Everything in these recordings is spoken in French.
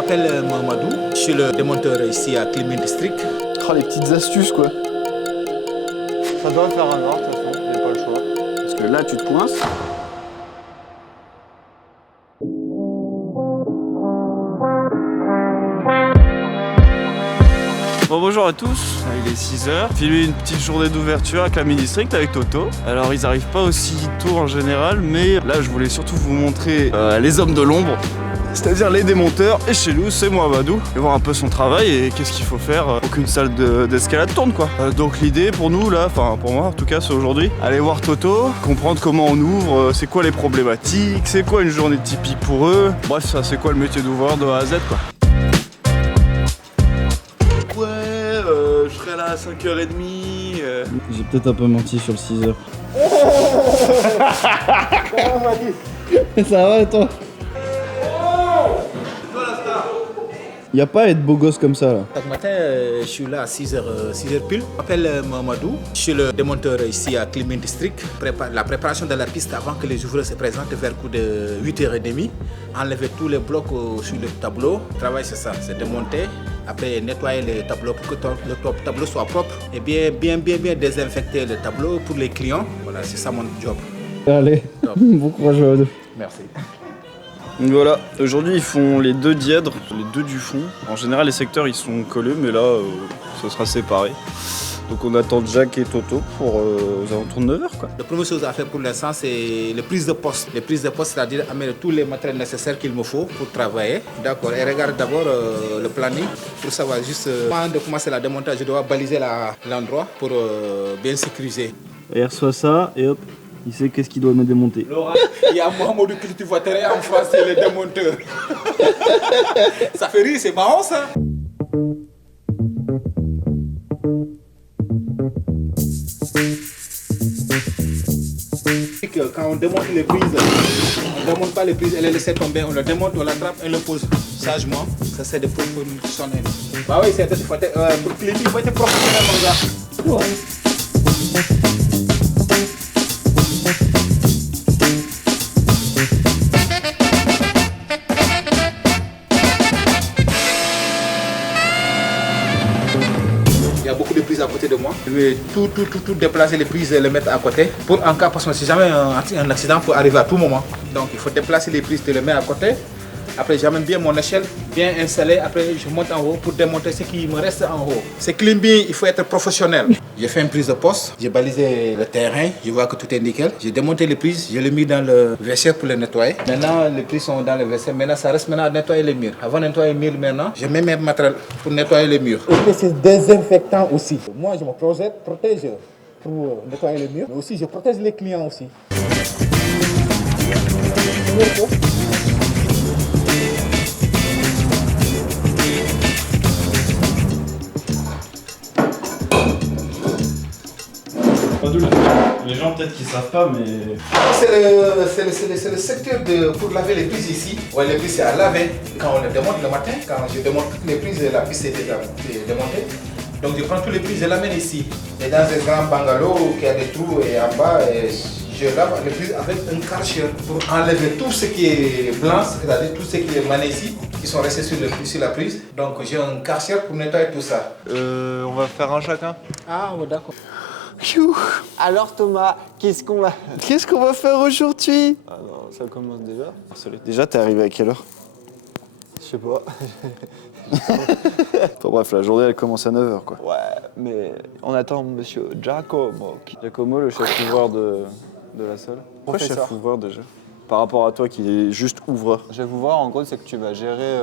Je m'appelle Mamadou, je suis le démonteur ici à Climate District. Oh, les petites astuces quoi. Ça doit faire un noir de toute façon, j'ai pas le choix. Parce que là tu te coinces. Bon, bonjour à tous, il est 6h. Filé une petite journée d'ouverture avec la District avec Toto. Alors ils arrivent pas aussi tôt en général, mais là je voulais surtout vous montrer les hommes de l'ombre, c'est-à-dire les démonteurs. Et chez nous c'est moi Amadou, et voir un peu son travail et qu'est-ce qu'il faut faire pour qu'une salle d'escalade tourne quoi. Donc l'idée pour nous là, enfin pour moi en tout cas c'est aujourd'hui, aller voir Toto, comprendre comment on ouvre, c'est quoi les problématiques, c'est quoi une journée typique pour eux. Bref, ça c'est quoi le métier d'ouvreur de A à Z quoi. Je serai là à 5h30. J'ai peut-être un peu menti sur le 6h. Ça va toi? Y'a pas à être beau gosse comme ça là. Chaque matin, je suis là à 6h pile. Je m'appelle Mamadou, je suis le démonteur ici à Climate District. La préparation de la piste avant que les ouvreurs se présentent vers le coup de 8h30. Enlever tous les blocs sur le tableau. Le travail c'est ça, c'est démonter. Après nettoyer le tableau pour que le tableau soit propre. Et bien désinfecter le tableau pour les clients. Voilà, c'est ça mon job. Allez, bon courage Mamadou. Merci. Donc voilà, aujourd'hui ils font les deux dièdres, les deux du fond. En général les secteurs ils sont collés, mais là ce sera séparé. Donc on attend Jack et Toto pour aux alentours de 9h quoi. La première chose à faire pour l'instant c'est les prises de poste. Les prises de poste, c'est-à-dire amener tous les matériels nécessaires qu'il me faut pour travailler. D'accord, et regarde d'abord le planning pour savoir juste avant de commencer la démontage, je dois baliser l'endroit pour bien sécuriser. Et il reçoit ça et hop, il sait qu'est-ce qu'il doit me démonter. Laura, il y a Mohamedou Cultivateur en France, c'est le démonteur. Ça fait rire, c'est marrant ça. Quand on démonte les prises, on ne démonte pas les prises et les laisser tomber, on le démonte, on l'attrape et on le pose sagement. Ça c'est de professionnel. Bah oui, pour clinique, il faut être professionnel mon gars. Il y a beaucoup de prises à côté de moi. Je vais tout déplacer les prises et les mettre à côté. Pour en cas, parce que si jamais un accident peut arriver à tout moment. Donc il faut déplacer les prises et les mettre à côté. Après j'amène bien mon échelle, bien installée. Après je monte en haut pour démonter ce qui me reste en haut. C'est climbing, il faut être professionnel. J'ai fait une prise de poste, j'ai balisé le terrain, je vois que tout est nickel. J'ai démonté les prises, je les mis dans le WC pour les nettoyer. Maintenant les prises sont dans le WC, maintenant ça reste maintenant à nettoyer les murs. Avant de nettoyer les murs maintenant, je mets mes matériels pour nettoyer les murs. Et c'est désinfectant aussi. Moi je me protège pour nettoyer les murs, mais aussi je protège les clients aussi. Les gens peut-être qu'ils savent pas mais... C'est le secteur pour laver les prises ici. Ouais, les prises c'est à laver. Quand on les démonte le matin, quand je démonte toutes les prises, la piste est déjà démontée. Donc je prends toutes les prises et l'amène ici. Et dans un grand bungalow qui a des trous et en bas, je lave les prises avec un karcher pour enlever tout ce qui est blanc, c'est-à-dire tout ce qui est mané ici, qui sont restés sur la prise. Donc j'ai un karcher pour nettoyer tout ça. On va faire un chacun. Ah ouais, d'accord. Alors Thomas, qu'est-ce qu'on va faire aujourd'hui? Ah non, ça commence déjà. Déjà t'es arrivé à quelle heure? Je sais pas. Enfin bref, la journée elle commence à 9h quoi. Ouais, mais on attend monsieur Giacomo. Giacomo, le chef ouvreur de la salle. Pourquoi chef ouvreur déjà? Par rapport à toi qui est juste ouvreur. Je vais vous voir, en gros, c'est que tu vas gérer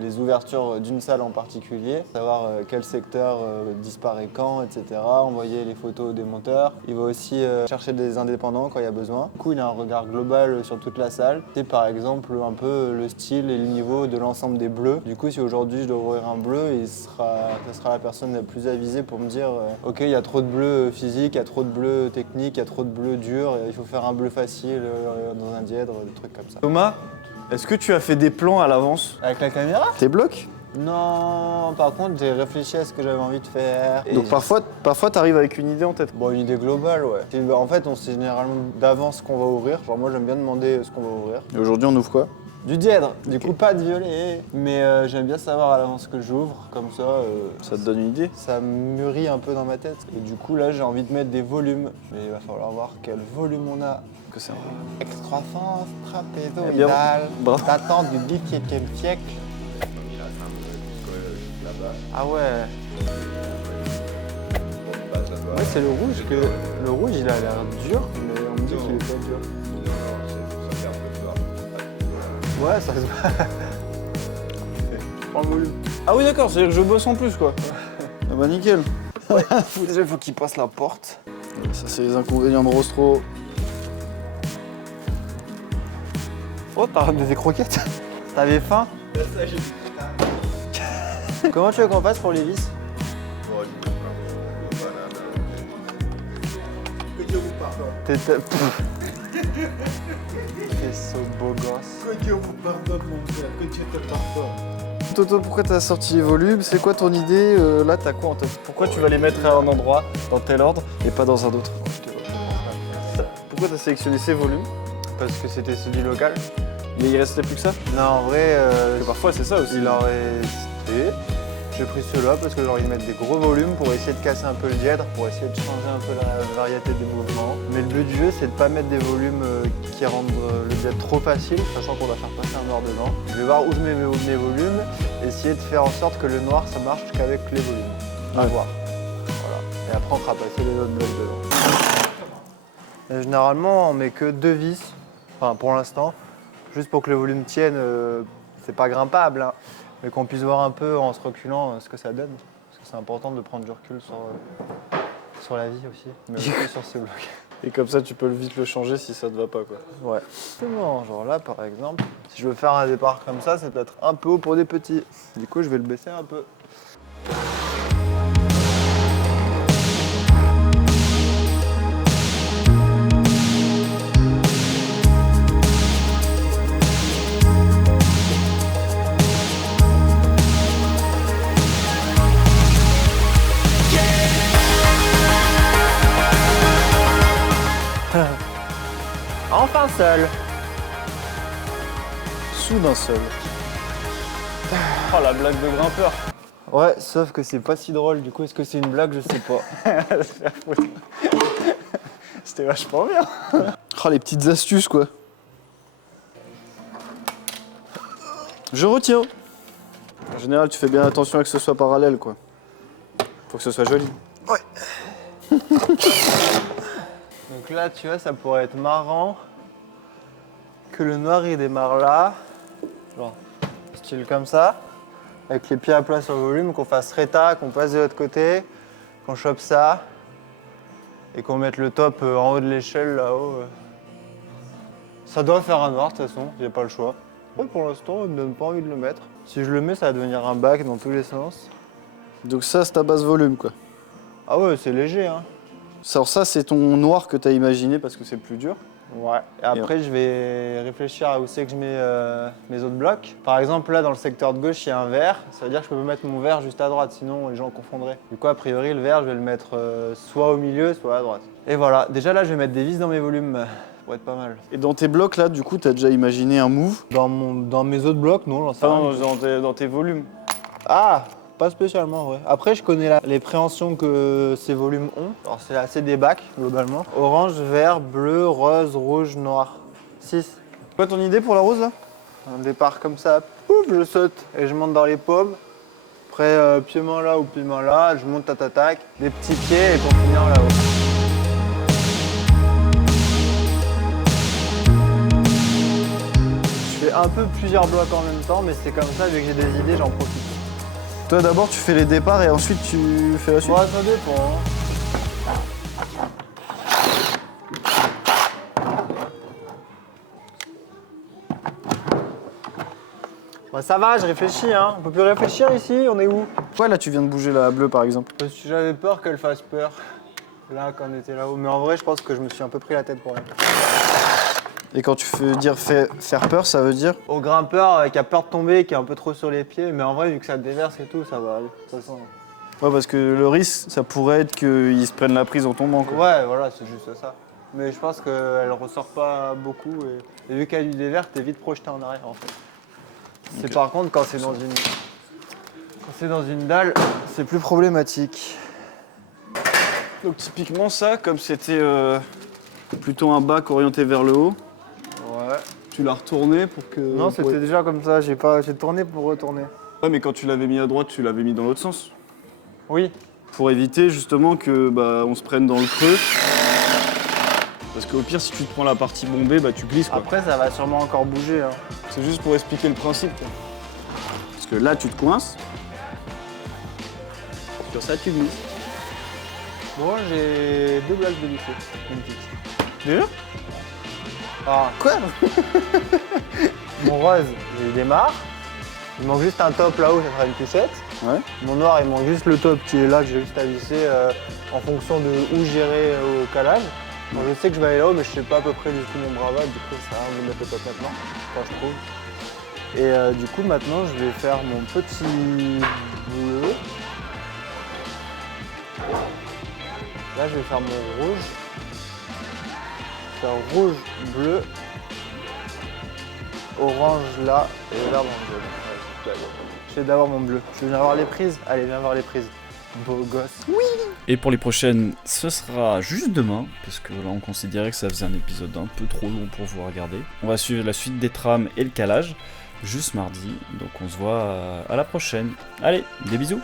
les ouvertures d'une salle en particulier, savoir quel secteur disparaît quand, etc. Envoyer les photos aux démonteurs. Il va aussi chercher des indépendants quand il y a besoin. Du coup, il a un regard global sur toute la salle. C'est par exemple un peu le style et le niveau de l'ensemble des bleus. Du coup, si aujourd'hui je dois ouvrir un bleu, ça sera la personne la plus avisée pour me dire ok, il y a trop de bleus physiques, il y a trop de bleus techniques, il y a trop de bleus durs, il faut faire un bleu facile dans un dièdre. Des trucs comme ça. Thomas, est-ce que tu as fait des plans à l'avance? Avec la caméra? Tes blocs? Non, par contre, j'ai réfléchi à ce que j'avais envie de faire. Donc parfois t'arrives avec une idée en tête. Bon, une idée globale, ouais. En fait, on sait généralement d'avance ce qu'on va ouvrir. Genre moi, j'aime bien demander ce qu'on va ouvrir. Et aujourd'hui on ouvre quoi? Du dièdre, du coup pas de violet. Mais j'aime bien savoir à l'avance que j'ouvre, comme ça. Ça te donne une idée? Ça mûrit un peu dans ma tête. Et du coup, là, j'ai envie de mettre des volumes. Mais il va falloir voir quel volume on a. Que c'est un Excroissance Eh trapézoïdale, bien, bravo. datant du 17e siècle. Ah ouais. Ouais, c'est le rouge que. Le rouge, il a l'air dur, mais on me dit qu'il est pas dur. Ouais, ça se voit. Je prends le volume. Ah oui, d'accord, c'est-à-dire que je bosse en plus, quoi. Ah bah nickel. Déjà, il faut qu'il passe la porte. Ça, c'est les inconvénients de Rostro. Oh, t'as ramené des croquettes. T'avais faim? Comment tu veux qu'on fasse pour les vis? Que Dieu vous pardonne. T'es so beau gosse. Que Dieu vous pardonne, mon frère. Que Dieu te pardonne. Toto, pourquoi t'as sorti les volumes? C'est quoi ton idée? Là, t'as quoi en tête? Pourquoi tu vas les mettre à un endroit, dans tel ordre, et pas dans un autre? Pourquoi t'as sélectionné ces volumes? Parce que c'était celui local. Mais il restait plus que ça? Non, en vrai, Parce que parfois, c'est ça aussi. il en restait. J'ai pris ceux-là parce que j'ai envie de mettre des gros volumes pour essayer de casser un peu le dièdre, pour essayer de changer un peu la variété des mouvements. Mais le but du jeu, c'est de pas mettre des volumes qui rendent le dièdre trop facile, sachant qu'on va faire passer un noir dedans. Je vais voir où je mets mes volumes, essayer de faire en sorte que le noir, ça marche qu'avec les volumes. À voir. Voilà. Et après, on fera passer les autres blocs dedans. Et généralement, on met que 2 vis, enfin pour l'instant, juste pour que le volume tienne. C'est pas grimpable, hein. Mais qu'on puisse voir un peu en se reculant ce que ça donne. Parce que c'est important de prendre du recul sur la vie aussi, mais aussi sur ces blocs. Et comme ça, tu peux vite le changer si ça te va pas, quoi. Ouais. C'est bon, genre là par exemple, si je veux faire un départ comme ça, c'est peut-être un peu haut pour des petits. Du coup, je vais le baisser un peu. Enfin seul. Soudain seul. Oh, la blague de grimpeur. Ouais, sauf que c'est pas si drôle, du coup est-ce que c'est une blague, je sais pas. C'était vachement bien. Oh, les petites astuces, quoi. Je retiens. En général, tu fais bien attention à que ce soit parallèle, quoi. Faut que ce soit joli. Donc là, tu vois, ça pourrait être marrant que le noir il démarre là, genre style comme ça, avec les pieds à plat sur le volume, qu'on fasse réta, qu'on passe de l'autre côté, qu'on chope ça, et qu'on mette le top en haut de l'échelle là-haut. Ça doit faire un noir de toute façon, j'ai pas le choix. Ouais, pour l'instant, il me donne pas envie de le mettre. Si je le mets, ça va devenir un bac dans tous les sens. Donc ça, c'est ta base volume, quoi. Ah ouais, c'est léger, hein. Alors ça, c'est ton noir que tu as imaginé parce que c'est le plus dur. Ouais. Et après, je vais réfléchir à où c'est que je mets mes autres blocs. Par exemple, là, dans le secteur de gauche, il y a un vert. Ça veut dire que je peux mettre mon vert juste à droite, sinon les gens confondraient. Du coup, a priori, le vert, je vais le mettre soit au milieu, soit à droite. Et voilà. Déjà, là, je vais mettre des vis dans mes volumes. Ça pourrait être pas mal. Et dans tes blocs, là, du coup, tu as déjà imaginé un move? Dans mes autres blocs, non, j'en sais Enfin, rien. dans tes volumes. Ah! Pas spécialement, ouais. Après, je connais les préhensions que ces volumes ont. Alors, c'est assez des bacs, globalement. Orange, vert, bleu, rose, rouge, noir. 6. Quoi ton idée pour la rose, là? Un départ comme ça, pouf, je saute et je monte dans les paumes. Après, pied-main là ou pied-main là, je monte tac, des petits pieds et pour finir là-haut. Je fais un peu plusieurs blocs en même temps, mais c'est comme ça, vu que j'ai des idées, j'en profite. Toi, d'abord, tu fais les départs et ensuite, tu fais la suite? Ouais, ça dépend. Hein. Bah, ça va, je réfléchis, hein. On peut plus réfléchir ici, on est où? Ouais, là, tu viens de bouger la bleue, par exemple. Parce que j'avais peur qu'elle fasse peur, là, quand on était là-haut. Mais en vrai, je pense que je me suis un peu pris la tête pour elle. Et quand tu veux dire faire peur, ça veut dire? Au grimpeur qui a peur de tomber, qui est un peu trop sur les pieds. Mais en vrai, vu que ça déverse et tout, ça va aller, de toute façon. Ouais, parce que le risque, ça pourrait être qu'ils se prennent la prise en tombant, quoi. Ouais, voilà, c'est juste ça. mais je pense qu'elle ressort pas beaucoup. Et vu qu'elle a du dévers, t'es vite projeté en arrière en fait. C'est Ok. par contre quand c'est dans une dalle, c'est plus problématique. Donc typiquement ça, comme c'était plutôt un bac orienté vers le haut, Ouais. tu l'as retourné pour que... Non, c'était déjà comme ça, j'ai tourné pour retourner. Ouais, mais quand tu l'avais mis à droite, tu l'avais mis dans l'autre sens. Oui. Pour éviter justement que on se prenne dans le creux. Parce qu'au pire, si tu te prends la partie bombée, tu glisses quoi. Après, ça va sûrement encore bouger. Hein. C'est juste pour expliquer le principe quoi. Parce que là, tu te coinces. Sur ça, tu glisses. Bon, j'ai 2 blagues de lycée. Une petite. Déjà ? Ah, quoi? Mon rose, je démarre. Il manque juste un top là-haut, ça fera une poussette. Ouais. Mon noir, il manque juste le top qui est là, que j'ai juste à visser en fonction de où j'irai au calage. Donc, je sais que je vais aller là-haut, mais je sais pas à peu près du tout mon bravade, du coup ça va me mettre le top maintenant, quand je trouve. Et du coup maintenant je vais faire mon petit bleu. Là je vais faire mon rouge. Faire rouge, bleu, orange là et vert dans le jaune. Ouais, je vais d'abord mon bleu. Je viens voir les prises. Allez, viens voir les prises. Beau gosse. Et pour les prochaines, ce sera juste demain, parce que là on considérait que ça faisait un épisode un peu trop long pour vous regarder. On va suivre la suite des trames et le calage, juste mardi, donc on se voit à la prochaine. Allez, des bisous!